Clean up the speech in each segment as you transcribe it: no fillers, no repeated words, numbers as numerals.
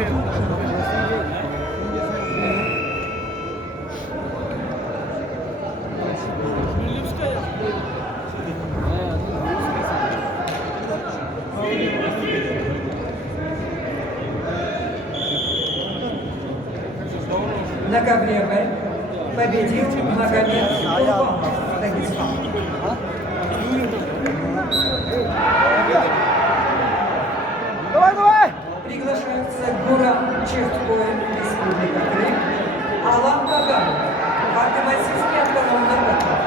На ковре победил Магомед Курбанов, Дагестан. Давай! Приглашается Гурам Чехтоев, Республика Крым, Алан Баганов, Архимандриский автономный округ.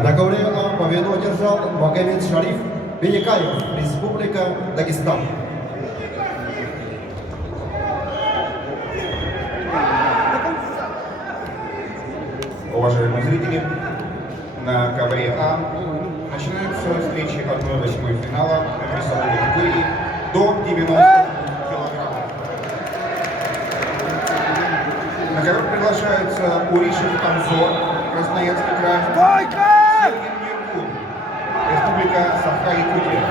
На ковре победу одержал Магомед Шариф Беликаев, Республика Дагестан. Уважаемые зрители, на ковре А начинаются встречи 1/8 финала весовой категории до 90 килограммов. На ковер приглашаются Уришев Анзор, Красноярский край, Сергин Миргун, Республика Саха-Якутия.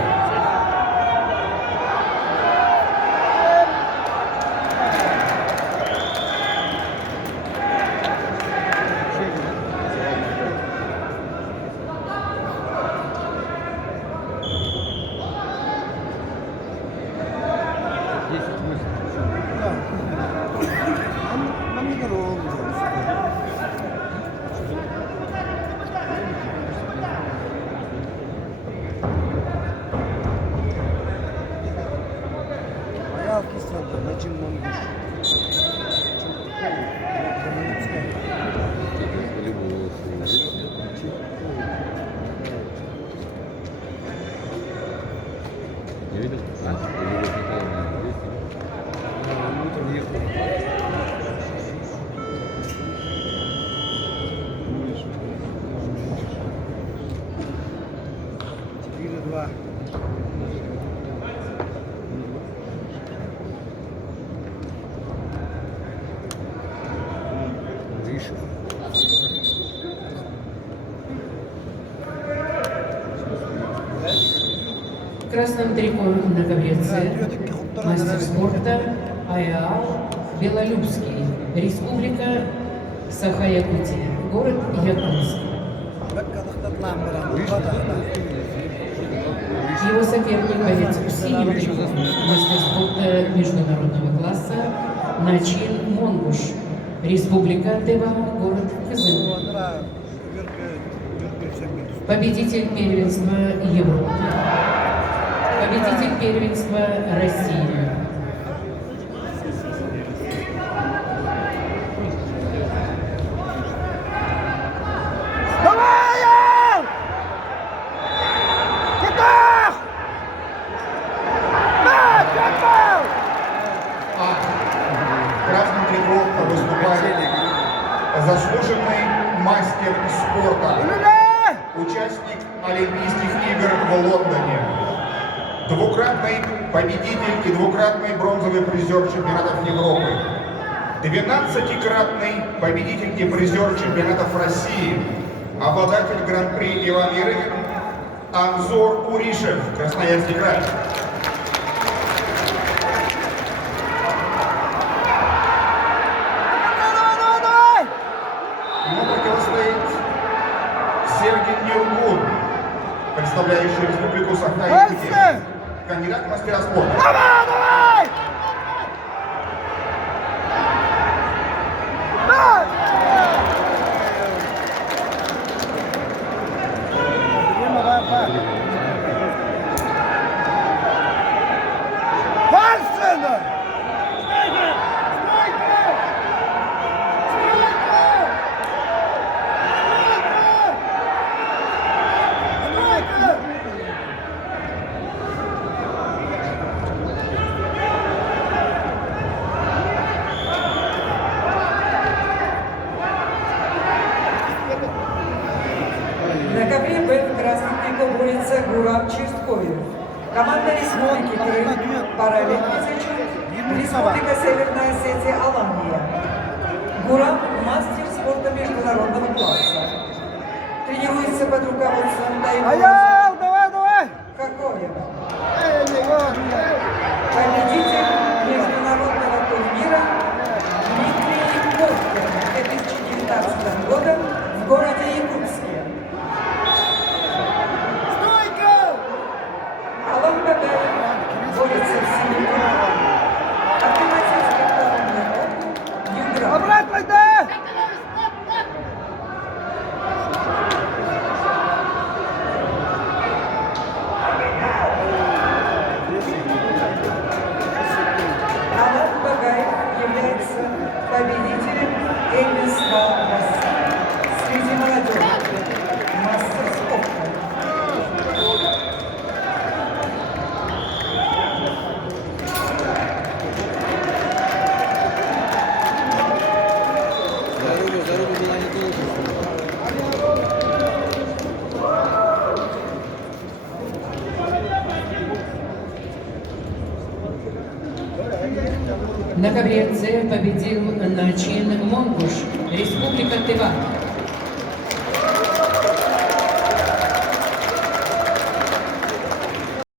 Не видел? В красном трико на ковре С, мастер спорта АЭА Белолюбский, Республика Саха-Якутия, город Якутск. Его соперник боец в синем трико, мастер спорта международного класса Начин Монгуш, Республика Тыва, город Кызыл. Победитель первенства Европы. Победитель первенства России. Красным трико выступает заслуженный мастер спорта, участник Олимпийских игр в Лондоне, двукратный победитель и двукратный бронзовый призер чемпионатов Европы, 12-кратный победитель и призер чемпионатов России, обладатель гран-при Иван Ярыгин Анзор Уришев, Красноярский край. Ему противостоит Сергин Миргун, представляющий Республику Саха-Якутия, кандидат в мастера спорта. На ковре Б в красном трико борется Гурам Чисткоев. Команда Республики Крым, параллельный зачет, Республика Северная Осетия, Алания. Гурам – мастер спорта международного класса. Тренируется под руководством Таймура давай! Какое? Победитель международного турнира Дмитрий Коткин 2019 года в городе Якутске. Алан Багаев борется в синем туре. Акробатический автономный округ Югра. Обратно йди! Алан Багаев является победителем Эльвинского среди молодежи. Мастер спорта. Заруба была недолго. На ковре С победил Начин Монгуш, Республика Тыва.